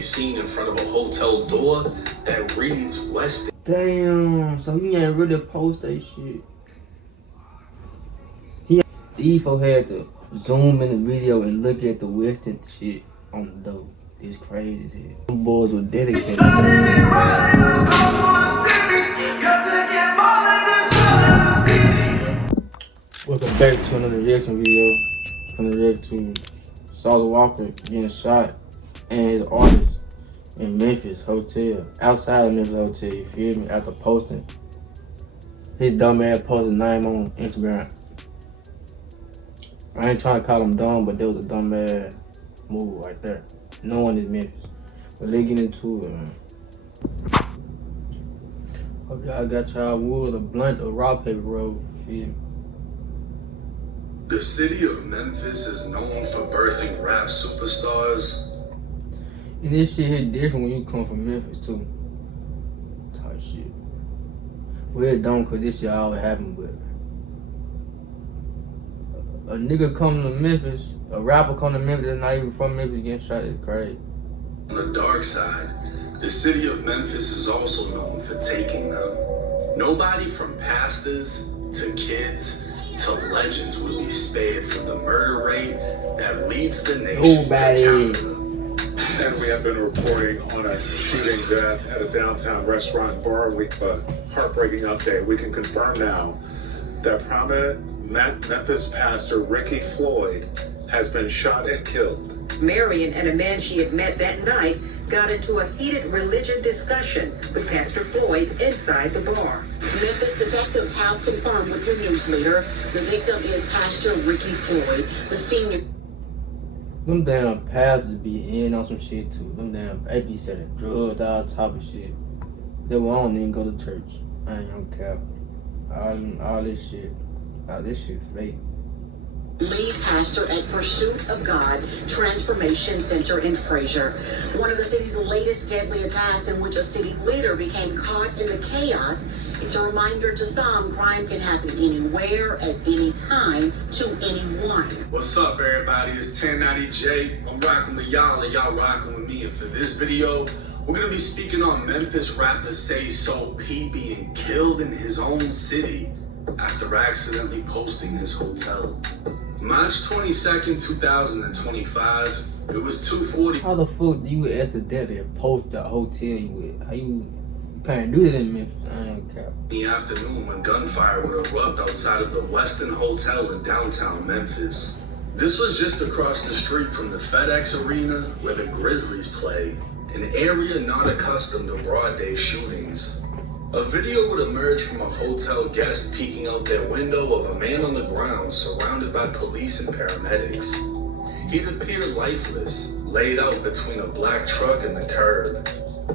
Seen in front of a hotel door that reads West. Damn, so he ain't really post that shit. Defo had to zoom in the video and look at the Western shit on the door. It's crazy as hell. Them boys were dedicated. Welcome back to another reaction video. From the react to Sayso Walka getting shot and his artist in Memphis hotel, outside of Memphis hotel, you feel me? After posting his dumb ass posted name on Instagram. I ain't trying to call him dumb, but there was a dumb ass move right there. No one is Memphis. But let's get into it, man. Hope y'all got y'all wood, a blunt, or raw paper roll, feel me? The city of Memphis is known for birthing rap superstars. And this shit hit different when you come from Memphis too. Type shit. Well, it don't, cause this shit always happen, but a nigga coming to Memphis, a rapper coming to Memphis that's not even from Memphis getting shot is crazy. On the dark side, the city of Memphis is also known for taking them. Nobody from pastors to kids to legends will be spared from the murder rate that leads the nation. Nobody. And we have been reporting on a shooting death at a downtown restaurant bar. Heartbreaking update. We can confirm now that prominent Memphis pastor Ricky Floyd has been shot and killed. Marion and a man she had met that night got into a heated religion discussion with Pastor Floyd inside the bar. Memphis detectives have confirmed with your news leader the victim is Pastor Ricky Floyd, the senior. Them damn pastors be in on some shit too. Them damn they be selling drugs, all type of shit. They won't even go to church. I ain't gonna cap. All this shit. All this shit fake. Lead pastor at Pursuit of God Transformation Center in Fraser. One of the city's latest deadly attacks in which a city leader became caught in the chaos. It's a reminder to some crime can happen anywhere, at any time, to anyone. What's up, everybody? It's 1090J. I'm rocking with y'all and y'all rocking with me. And for this video, we're going to be speaking on Memphis rapper Sayso being killed in his own city after accidentally posting his hotel. March 22nd, 2025, it was 2:40. How the fuck do you accidentally post the hotel you with? How you can't do that in Memphis? I ain't care. In the afternoon when gunfire would erupt outside of the Westin Hotel in downtown Memphis. This was just across the street from the FedEx Arena where the Grizzlies play, an area not accustomed to broad day shootings. A video would emerge from a hotel guest peeking out their window of a man on the ground surrounded by police and paramedics. He'd appear lifeless, laid out between a black truck and the curb.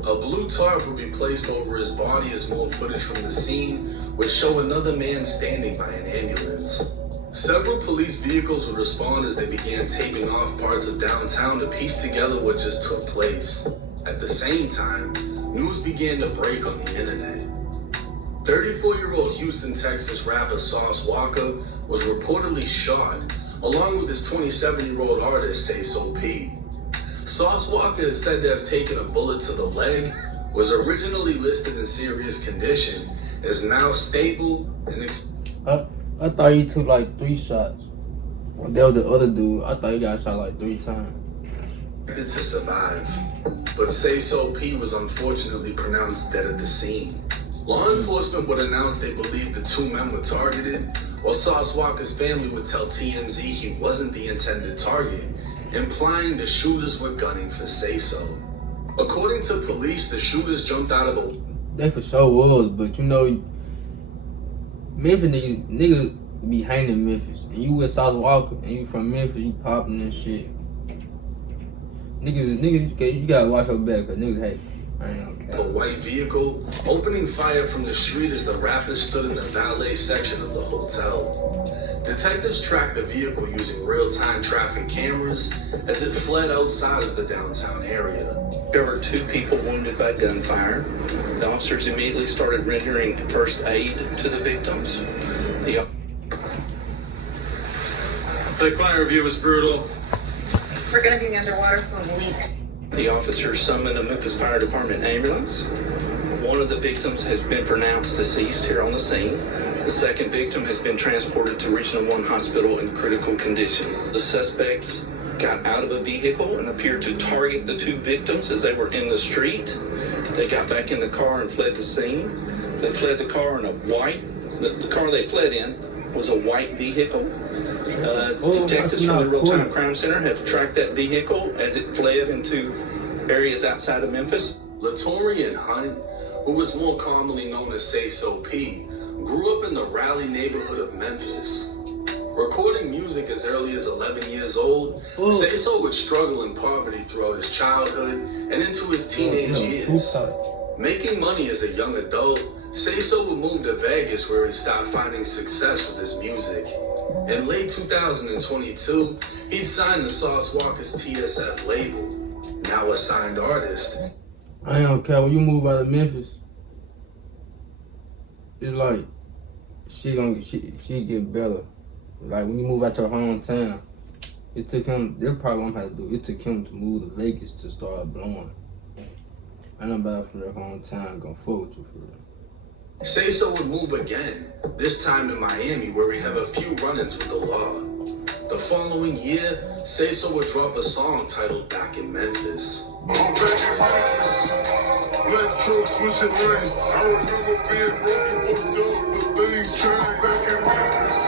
A blue tarp would be placed over his body as more footage from the scene would show another man standing by an ambulance. Several police vehicles would respond as they began taping off parts of downtown to piece together what just took place. At the same time, news began to break on the internet. 34-year-old Houston, Texas rapper Sayso Walka was reportedly shot, along with his 27-year-old artist Sayso. Sayso Walka is said to have taken a bullet to the leg, was originally listed in serious condition, is now stable, and I thought he took like 3 shots. That was the other dude. I thought he got shot like 3 times. To survive, but Sayso was unfortunately pronounced dead at the scene. Law enforcement would announce they believed the 2 men were targeted, while Sayso Walka's family would tell TMZ he wasn't the intended target, implying the shooters were gunning for Sayso. According to police, the shooters jumped out of a... They for sure was, but you know, Memphis niggas be hanging in Memphis, and you with Sayso Walka, and you from Memphis, you popping and shit. Niggas, you gotta watch your back, cause niggas hate. I ain't gonna care. A white vehicle, opening fire from the street as the rapper stood in the valet section of the hotel. Detectives tracked the vehicle using real-time traffic cameras as it fled outside of the downtown area. There were 2 people wounded by gunfire. The officers immediately started rendering first aid to the victims. The client review was brutal. We're going to be underwater for weeks. The officers summoned a Memphis Fire Department ambulance. One of the victims has been pronounced deceased here on the scene. The second victim has been transported to Regional 1 Hospital in critical condition. The suspects got out of a vehicle and appeared to target the two victims as they were in the street. They got back in the car and fled the scene. They fled the car in a white, the car they fled in was a white vehicle. Detectives from the Real-Time Crime Center have tracked that vehicle as it fled into areas outside of Memphis. Latorian Hunt, who was more commonly known as Sayso P, grew up in the Raleigh neighborhood of Memphis. Recording music as early as 11 years old, Sayso would struggle in poverty throughout his childhood and into his teenage years. Making money as a young adult, Sayso would move to Vegas where he started finding success with his music. In late 2022, he'd signed to Sauce Walka's TSF label, now a signed artist. I ain't gonna care, when you move out of Memphis, it's like, she get better. Like when you move out your hometown, it took him, they're probably gonna have to do, it took him to move to Vegas to start blowing. I know about from their hometown gonna fuck with you for real. Sayso would move again, this time to Miami where he'd have a few run-ins with the law. The following year, Sayso would drop a song titled Back in Memphis. I'm back in Memphis, black truck switching lanes. I remember being broken, fucked up, but things changed. Back in Memphis,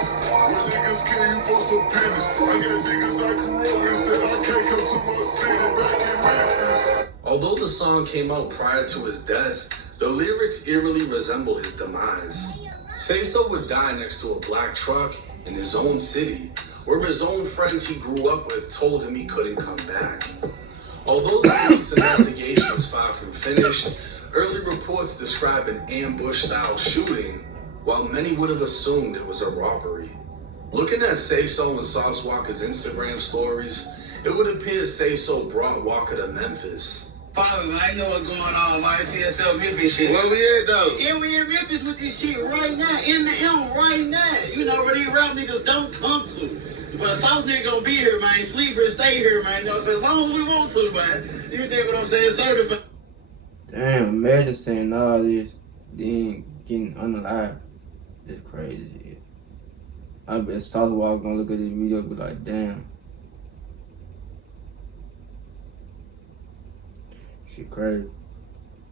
where niggas kill you for some pennies. I got niggas I grew up with said I can't come to my city. Back in Memphis. Although the song came out prior to his death, the lyrics eerily resemble his demise. Sayso would die next to a black truck in his own city, where his own friends he grew up with told him he couldn't come back. Although the police investigation is far from finished, early reports describe an ambush-style shooting, while many would have assumed it was a robbery. Looking at Sayso and Sauce Walka's Instagram stories, it would appear Sayso brought Walka to Memphis. I know what's going on, my TSL Memphis shit. Where we at though? Yeah, we in Memphis with this shit right now, in the M right now. You know where these rap niggas don't come to. But a South nigga gonna be here, man. Sleep here, stay here, man. You know what I'm saying? As long as we want to, man. You dig what I'm saying? Certified. Damn, imagine saying all this, then getting unalive. It's crazy. I bet Sauce Walka gonna look at this video and be like, damn. Shit crazy.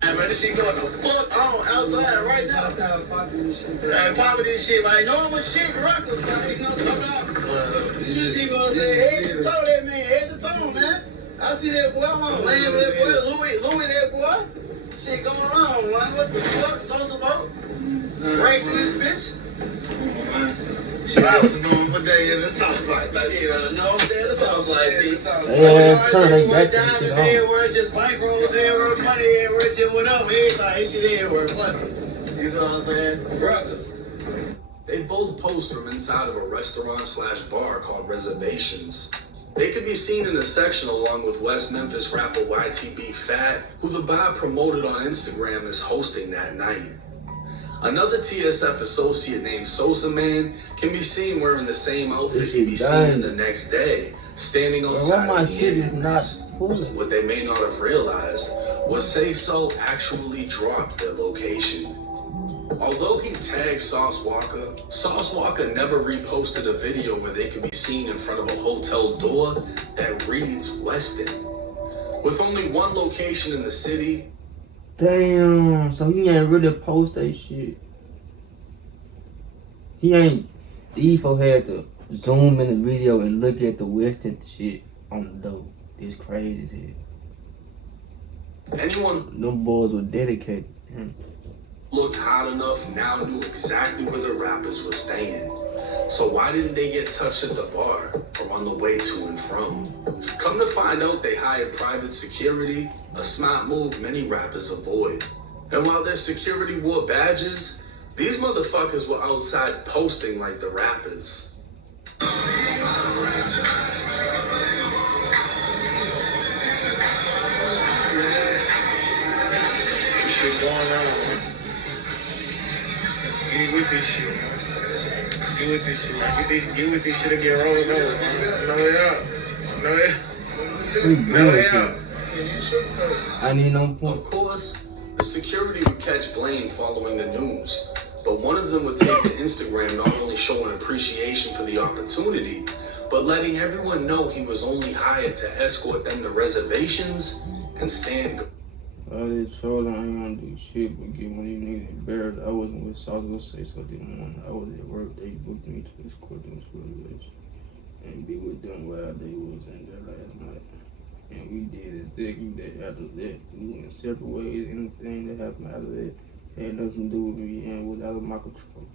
Man, this shit going the fuck on outside right now. Outside popping this shit. Popping this shit, like normal shit, reckless, man. You know what I'm talking about? You see what I'm saying? Head to toe, that man. Head to toe, man. I see that boy. I'm on land with that boy. Louis, that boy. Shit going on, man. What the fuck? Social vote? Race in this bitch? Shit, it's a normal day in the Southside. Yeah, no, the Southside, bitch. Turn they back to Diamonds shit on. everywhere, just bankrolls everywhere, money everywhere, just whatever, everything, shit everywhere, money. You know what I'm saying? Brothers. They both post from inside of a restaurant/bar called Reservations. They could be seen in a section along with West Memphis rapper YTB Fat, who the bar promoted on Instagram as hosting that night. Another TSF associate named Sosa Man can be seen wearing the same outfit he'd be seen the next day, standing on side of the entrance. What they may not have realized was Sayso actually dropped their location. Although he tagged Sauce Walka never reposted a video where they could be seen in front of a hotel door that reads Weston. With only one location in the city. Damn, so he ain't really post that shit. He ain't, Defo had to zoom in the video and look at the Western shit on the door. It's crazy as hell. Anyone Them boys were dedicated. looked hot enough now knew exactly where the rappers were staying. So why didn't they get touched at the bar or on the way to and from? Come to find out, they hired private security, a smart move many rappers avoid. And while their security wore badges, these motherfuckers were outside posting like the rappers. Shit going on. Get with this shit, man. Get with this shit, man. Get with this shit and get rolled over, man. No way out. No way out. No way out. I need no point. Of course, the security would catch blame following the news, but one of them would take to Instagram not only showing appreciation for the opportunity, but letting everyone know he was only hired to escort them to reservations and stand. All this trolling, I ain't gonna do shit but get one of these niggas embarrassed. I wasn't with Sayso Sayso this morning. I was at work. They booked me to escort them to reservation and be with them while they was in there last night. And we did exactly that. After that, we went separate ways. Anything that happened out of that had nothing to do with me and was out of my control.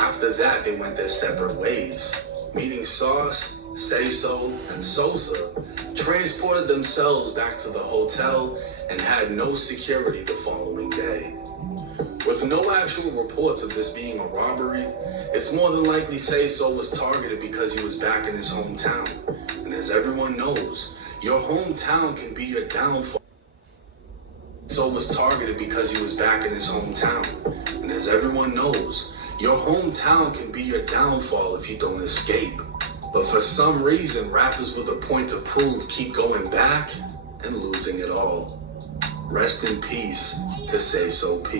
After that, they went their separate ways, meaning Sauce, Sayso, and Sosa transported themselves back to the hotel and had no security the following day. With no actual reports of this being a robbery, it's more than likely Sayso was targeted because he was back in his hometown. And as everyone knows, your hometown can be your downfall. Sayso was targeted because he was back in his hometown. And as everyone knows, your hometown can be your downfall if you don't escape. But for some reason, rappers with a point to prove keep going back and losing it all. Rest in peace to Sayso P.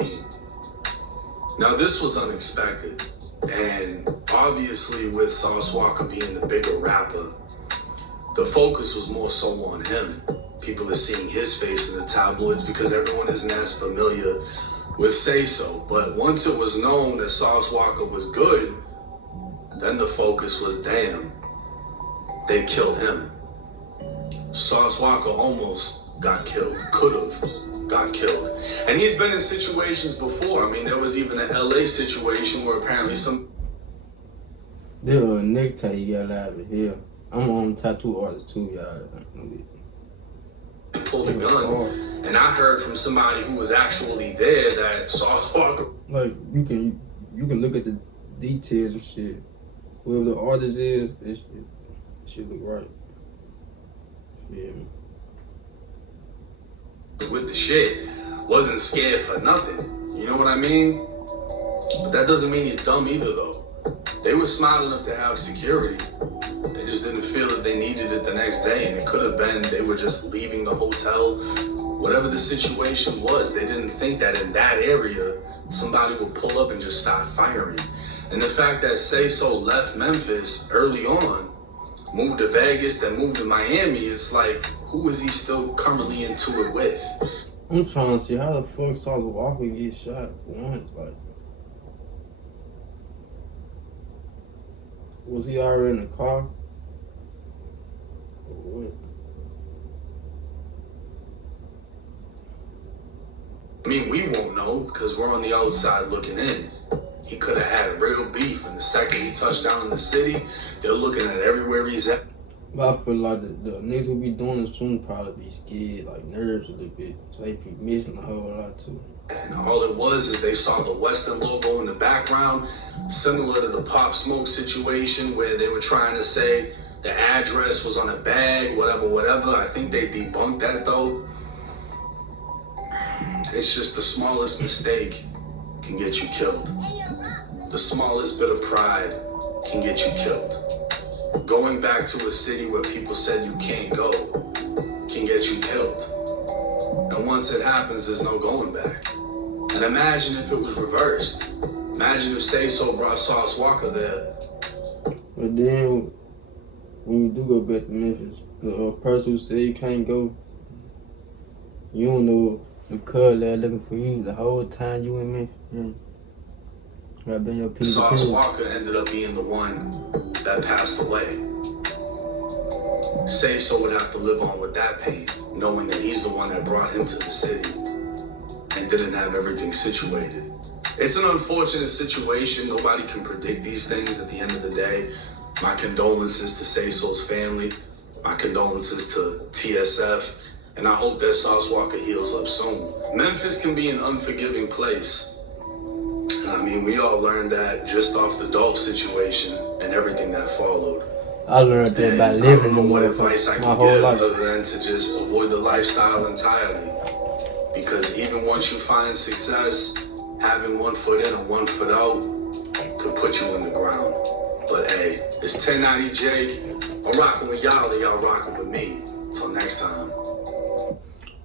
Now this was unexpected, and obviously with Sauce Walka being the bigger rapper, the focus was more so on him. People are seeing his face in the tabloids because everyone isn't as familiar with Sayso. But once it was known that Sauce Walka was good, then the focus was damn, they killed him. Sauce Walka almost got killed, could have got killed. And he's been in situations before. I mean, there was even an LA situation where apparently some... There was a necktie you got out of here. I'm on tattoo artist too, y'all. pulled a gun. And I heard from somebody who was actually there that Sauce Walka... Like, you can look at the details and shit. Whoever the artist is, it should look right. Yeah. With the shit, wasn't scared for nothing. You know what I mean? But that doesn't mean he's dumb either, though. They were smart enough to have security. They just didn't feel that they needed it the next day, and it could have been they were just leaving the hotel. Whatever the situation was, they didn't think that in that area somebody would pull up and just start firing. And the fact that Sayso left Memphis early on, moved to Vegas, then moved to Miami, it's like, who is he still currently into it with? I'm trying to see how the fuck Sauce Walka get shot once. Like, was he already in the car? Or what? I mean, we won't know because we're on the outside looking in. He could have had real beef, and the second he touched down in the city, they're looking at everywhere he's at. But I feel like the niggas who be doing this soon probably be scared, like nerves a little bit. So they be missing a whole lot too. And all it was is they saw the Western logo in the background, similar to the Pop Smoke situation where they were trying to say the address was on a bag, whatever. I think they debunked that though. It's just the smallest mistake can get you killed. The smallest bit of pride can get you killed. Going back to a city where people said you can't go can get you killed. And once it happens, there's no going back. And imagine if it was reversed. Imagine if Sayso brought Sauce Walka there. But then, when you do go back to Memphis, the person who said you can't go, you don't know the cuz that looking for you the whole time you in Memphis. I've been your piece Sauce Walka ended up being the one that passed away. Sayso would have to live on with that pain, knowing that he's the one that brought him to the city and didn't have everything situated. It's an unfortunate situation. Nobody can predict these things at the end of the day. My condolences to Sayso's family. My condolences to TSF. And I hope that Sauce Walka heals up soon. Memphis can be an unforgiving place. And I mean, we all learned that just off the Dolph situation and everything that followed. I learned that by living I don't know in what advice I my can whole give life. other than to just avoid the lifestyle entirely. Because even once you find success, having one foot in and one foot out could put you in the ground. But hey, it's 1090 Jake. I'm rocking with y'all, and y'all rocking with me. Till next time.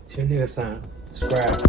Till next time. Subscribe.